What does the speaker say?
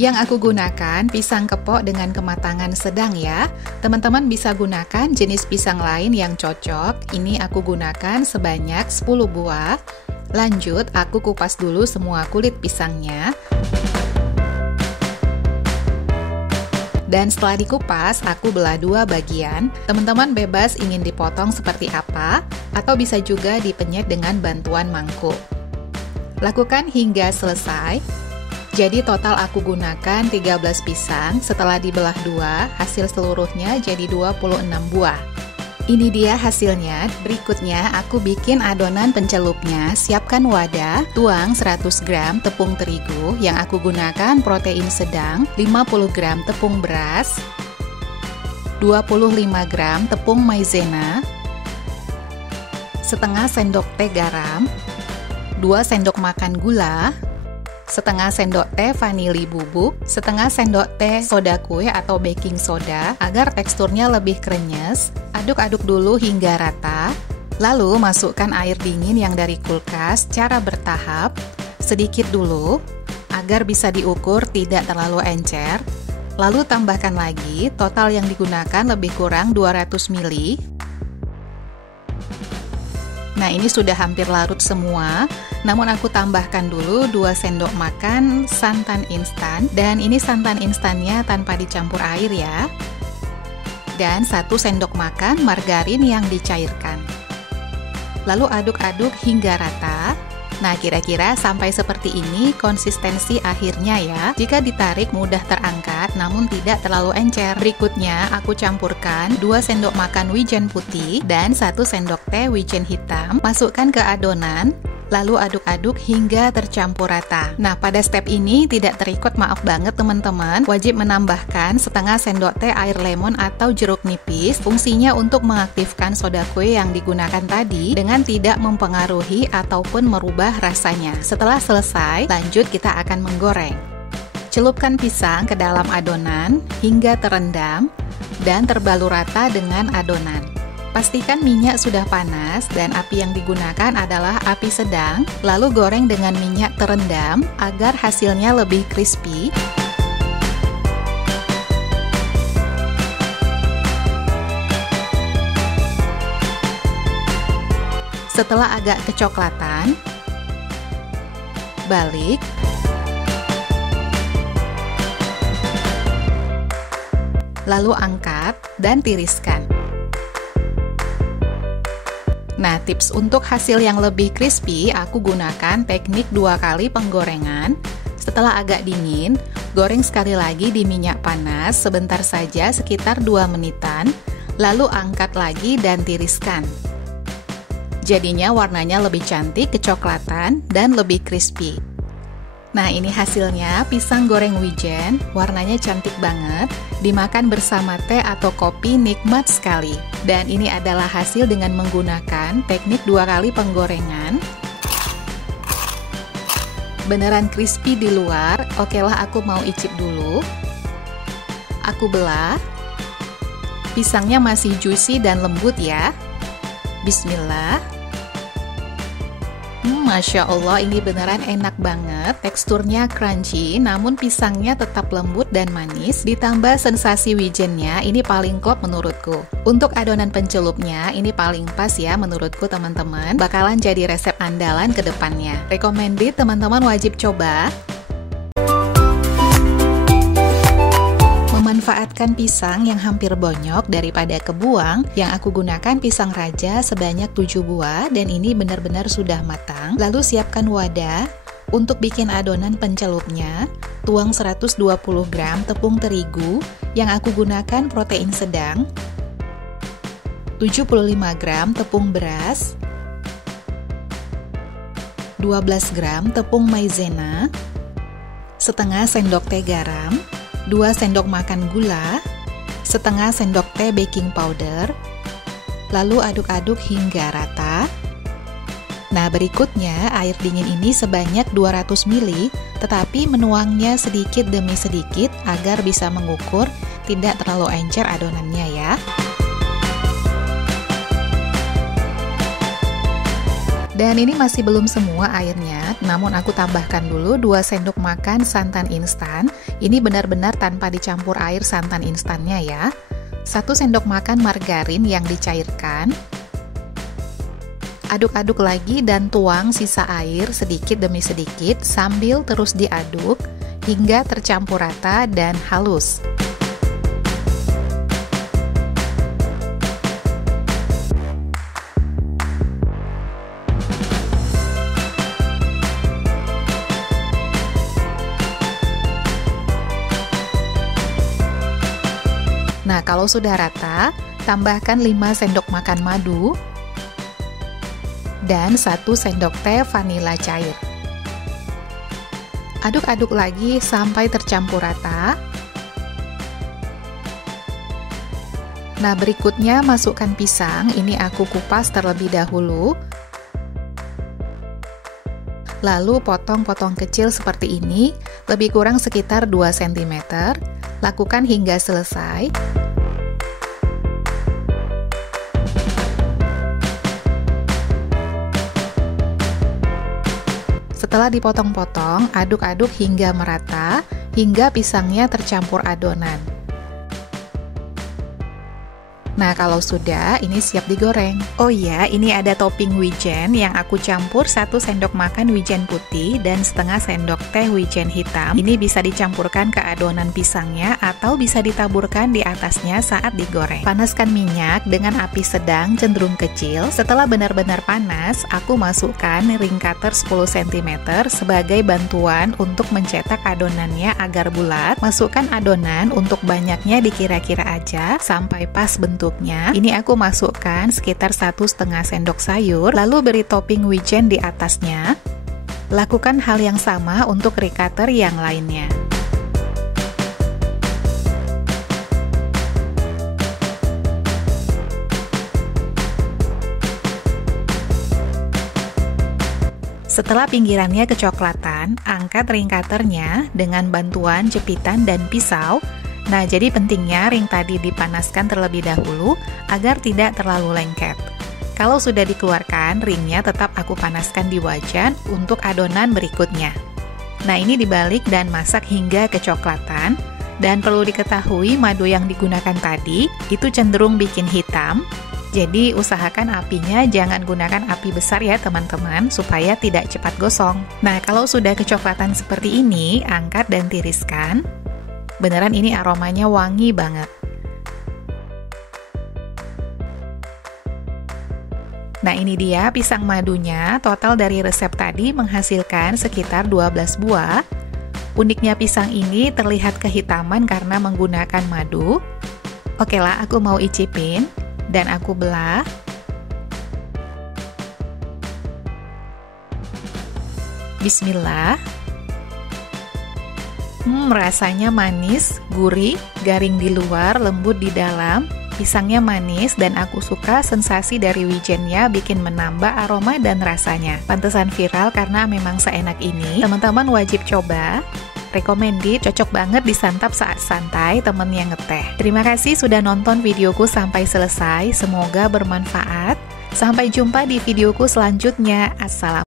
Yang aku gunakan pisang kepok dengan kematangan sedang ya. Teman-teman bisa gunakan jenis pisang lain yang cocok. Ini aku gunakan sebanyak 10 buah. Lanjut, aku kupas dulu semua kulit pisangnya. Dan setelah dikupas, aku belah dua bagian. Teman-teman bebas ingin dipotong seperti apa, atau bisa juga dipenyet dengan bantuan mangkuk. Lakukan hingga selesai. Jadi total aku gunakan 13 pisang. Setelah dibelah dua, hasil seluruhnya jadi 26 buah. Ini dia hasilnya. Berikutnya aku bikin adonan pencelupnya. Siapkan wadah, tuang 100 gram tepung terigu yang aku gunakan protein sedang, 50 gram tepung beras, 25 gram tepung maizena, setengah sendok teh garam, 2 sendok makan gula, setengah sendok teh vanili bubuk, setengah sendok teh soda kue atau baking soda agar teksturnya lebih krenyes. Aduk-aduk dulu hingga rata. Lalu masukkan air dingin yang dari kulkas secara bertahap, sedikit dulu agar bisa diukur tidak terlalu encer. Lalu tambahkan lagi, total yang digunakan lebih kurang 200 ml. Nah, ini sudah hampir larut semua. Namun aku tambahkan dulu 2 sendok makan santan instan. Dan ini santan instannya tanpa dicampur air ya. Dan 1 sendok makan margarin yang dicairkan. Lalu aduk-aduk hingga rata. Nah, kira-kira sampai seperti ini konsistensi akhirnya ya. Jika ditarik mudah terangkat namun tidak terlalu encer. Berikutnya aku campurkan 2 sendok makan wijen putih dan 1 sendok teh wijen hitam. Masukkan ke adonan. Lalu aduk-aduk hingga tercampur rata. Nah, pada step ini tidak terikut, maaf banget teman-teman. Wajib menambahkan setengah sendok teh air lemon atau jeruk nipis. Fungsinya untuk mengaktifkan soda kue yang digunakan tadi dengan tidak mempengaruhi ataupun merubah rasanya. Setelah selesai, lanjut kita akan menggoreng. Celupkan pisang ke dalam adonan hingga terendam dan terbalur rata dengan adonan. Pastikan minyak sudah panas dan api yang digunakan adalah api sedang, lalu goreng dengan minyak terendam agar hasilnya lebih crispy. Setelah agak kecoklatan, balik. Lalu angkat dan tiriskan. Nah, tips untuk hasil yang lebih crispy, aku gunakan teknik 2 kali penggorengan. Setelah agak dingin, goreng sekali lagi di minyak panas sebentar saja sekitar 2 menitan, lalu angkat lagi dan tiriskan. Jadinya warnanya lebih cantik, kecoklatan, dan lebih crispy. Nah, ini hasilnya pisang goreng wijen, warnanya cantik banget, dimakan bersama teh atau kopi nikmat sekali. Dan ini adalah hasil dengan menggunakan teknik 2 kali penggorengan. Beneran crispy di luar. Oke lah, aku mau icip dulu. Aku belah. Pisangnya masih juicy dan lembut ya. Bismillah. Masya Allah, ini beneran enak banget. Teksturnya crunchy, namun pisangnya tetap lembut dan manis. Ditambah sensasi wijennya, ini paling klop menurutku. Untuk adonan pencelupnya, ini paling pas ya menurutku teman-teman. Bakalan jadi resep andalan ke depannya. Recommended, teman-teman wajib coba. Memanfaatkan pisang yang hampir bonyok daripada kebuang, yang aku gunakan pisang raja sebanyak 7 buah dan ini benar-benar sudah matang. Lalu siapkan wadah untuk bikin adonan pencelupnya. Tuang 120 gram tepung terigu yang aku gunakan protein sedang, 75 gram tepung beras, 12 gram tepung maizena, setengah sendok teh garam, 2 sendok makan gula, setengah sendok teh baking powder, lalu aduk-aduk hingga rata. Nah, berikutnya air dingin ini sebanyak 200 ml, tetapi menuangnya sedikit demi sedikit agar bisa mengukur, tidak terlalu encer adonannya ya. Dan ini masih belum semua airnya, namun aku tambahkan dulu 2 sendok makan santan instan. Ini benar-benar tanpa dicampur air santan instannya ya. 1 sendok makan margarin yang dicairkan. Aduk-aduk lagi dan tuang sisa air sedikit demi sedikit sambil terus diaduk hingga tercampur rata dan halus. Nah, kalau sudah rata, tambahkan 5 sendok makan madu dan 1 sendok teh vanila cair. Aduk-aduk lagi sampai tercampur rata. Nah, berikutnya masukkan pisang. Ini aku kupas terlebih dahulu. Lalu potong-potong kecil seperti ini, lebih kurang sekitar 2 cm. Lakukan hingga selesai. Setelah dipotong-potong, aduk-aduk hingga merata, hingga pisangnya tercampur adonan. Nah, kalau sudah, ini siap digoreng. Oh iya, ini ada topping wijen yang aku campur 1 sendok makan wijen putih dan setengah sendok teh wijen hitam. Ini bisa dicampurkan ke adonan pisangnya atau bisa ditaburkan di atasnya saat digoreng. Panaskan minyak dengan api sedang cenderung kecil. Setelah benar-benar panas, aku masukkan ring cutter 10 cm sebagai bantuan untuk mencetak adonannya agar bulat. Masukkan adonan untuk banyaknya dikira-kira aja sampai pas bentuk. Ini aku masukkan sekitar 1,5 sendok sayur, lalu beri topping wijen di atasnya. Lakukan hal yang sama untuk ricotta yang lainnya. Setelah pinggirannya kecoklatan, angkat ring cutternya dengan bantuan jepitan dan pisau. Nah, jadi pentingnya ring tadi dipanaskan terlebih dahulu agar tidak terlalu lengket. Kalau sudah dikeluarkan, ringnya tetap aku panaskan di wajan untuk adonan berikutnya. Nah, ini dibalik dan masak hingga kecoklatan. Dan perlu diketahui madu yang digunakan tadi itu cenderung bikin hitam. Jadi usahakan apinya jangan gunakan api besar ya teman-teman, supaya tidak cepat gosong. Nah, kalau sudah kecoklatan seperti ini, angkat dan tiriskan. Beneran ini aromanya wangi banget. Nah, ini dia pisang madunya. Total dari resep tadi menghasilkan sekitar 12 buah. Uniknya pisang ini terlihat kehitaman karena menggunakan madu. Oke lah, aku mau icipin dan aku belah. Bismillah. Rasanya manis, gurih, garing di luar, lembut di dalam. Pisangnya manis dan aku suka sensasi dari wijennya bikin menambah aroma dan rasanya. Pantesan viral karena memang seenak ini. Teman-teman wajib coba. Recommended, cocok banget disantap saat santai temen yang ngeteh. Terima kasih sudah nonton videoku sampai selesai. Semoga bermanfaat. Sampai jumpa di videoku selanjutnya. Assalamualaikum.